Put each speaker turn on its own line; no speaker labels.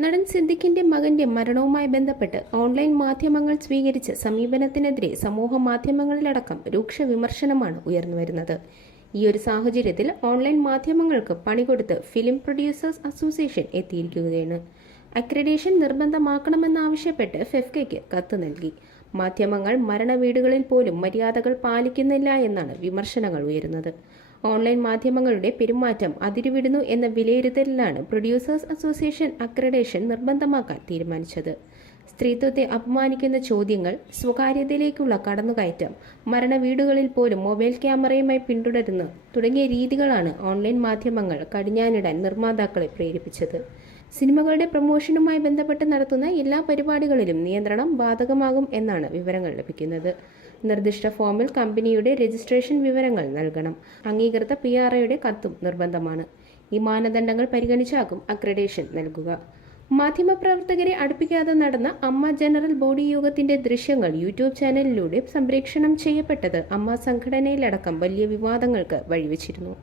നടൻ സിദ്ദിഖിന്റെ മകന്റെ മരണവുമായി ബന്ധപ്പെട്ട് ഓൺലൈൻ മാധ്യമങ്ങൾ സ്വീകരിച്ച സമീപനത്തിനെതിരെ സമൂഹ മാധ്യമങ്ങളിലടക്കം രൂക്ഷ വിമർശനമാണ് ഉയർന്നുവരുന്നത്. ഈ ഒരു സാഹചര്യത്തിൽ ഓൺലൈൻ മാധ്യമങ്ങൾക്ക് പണികൊടുത്ത് ഫിലിം പ്രൊഡ്യൂസേഴ്സ് അസോസിയേഷൻ എത്തിയിരിക്കുകയാണ്. അക്രഡേഷൻ നിർബന്ധമാക്കണമെന്നാവശ്യപ്പെട്ട് ഫെഫ്കയ്ക്ക് കത്ത് നൽകി. മാധ്യമങ്ങൾ മരണ വീടുകളിൽ പോലും മര്യാദകൾ പാലിക്കുന്നില്ല എന്നാണ് വിമർശനങ്ങൾ ഉയരുന്നത്. ഓൺലൈൻ മാധ്യമങ്ങളുടെ പെരുമാറ്റം അതിരുവിടുന്നു എന്ന വിലയിരുത്തലിലാണ് പ്രൊഡ്യൂസേഴ്സ് അസോസിയേഷൻ അക്രഡേഷൻ നിർബന്ധമാക്കാൻ തീരുമാനിച്ചത്. സ്ത്രീത്വത്തെ അപമാനിക്കുന്ന ചോദ്യങ്ങൾ സ്വകാര്യതയിലേക്കുള്ള കടന്നുകയറ്റം മരണവീടുകളിൽ പോലും മൊബൈൽ ക്യാമറയുമായി പിന്തുടരുന്നു തുടങ്ങിയ രീതികളാണ് ഓൺലൈൻ മാധ്യമങ്ങൾ കടിഞ്ഞാനിടാൻ നിർമ്മാതാക്കളെ പ്രേരിപ്പിച്ചത്. സിനിമകളുടെ പ്രൊമോഷനുമായി ബന്ധപ്പെട്ട് നടത്തുന്ന എല്ലാ പരിപാടികളിലും നിയന്ത്രണം ബാധകമാകും എന്നാണ് വിവരങ്ങൾ ലഭിക്കുന്നത്. നിർദ്ദിഷ്ട ഫോമിൽ കമ്പനിയുടെ രജിസ്ട്രേഷൻ വിവരങ്ങൾ നൽകണം. അംഗീകൃത പി ആർ കത്തും നിർബന്ധമാണ്. ഈ മാനദണ്ഡങ്ങൾ പരിഗണിച്ചാകും അക്രഡേഷൻ നൽകുക. മാധ്യമപ്രവർത്തകരെ അടുപ്പിക്കാതെ നടന്ന അമ്മ ജനറൽ ബോഡി യോഗത്തിന്റെ ദൃശ്യങ്ങൾ യൂട്യൂബ് ചാനലിലൂടെ സംപ്രേക്ഷണം ചെയ്യപ്പെട്ടത് അമ്മ സംഘടനയിലടക്കം വലിയ വിവാദങ്ങൾക്ക് വഴിവെച്ചിരുന്നു.